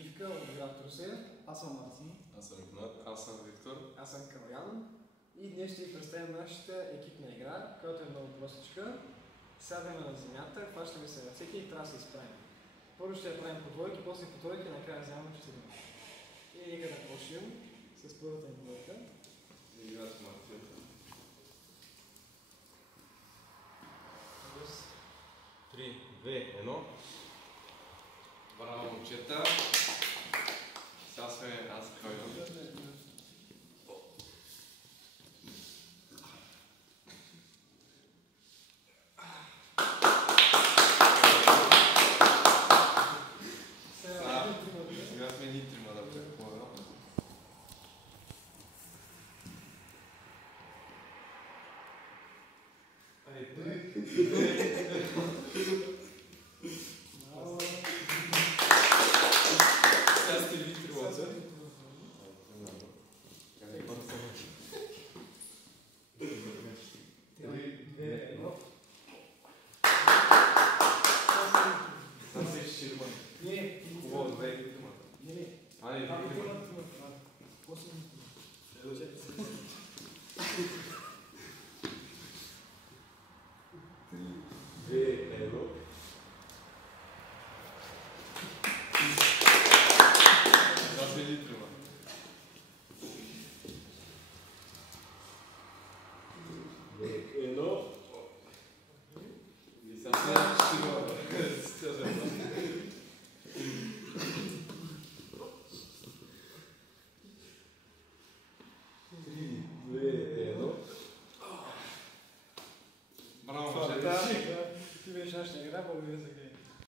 Ивка от град Русе. Аз съм Марти. Аз съм Игнат. Аз съм Виктор. Аз съм Калян. И днес ще ви представим нашата екипна игра, която е много простичка. Сядаме на земята, хващаме се ръцете и трябва да се изправим. Първо ще я правим по двойки, после по тройки, накрая вземаме 4. И нека да почнем с първата ни двойка. И аз Марти. 3, 2, 1.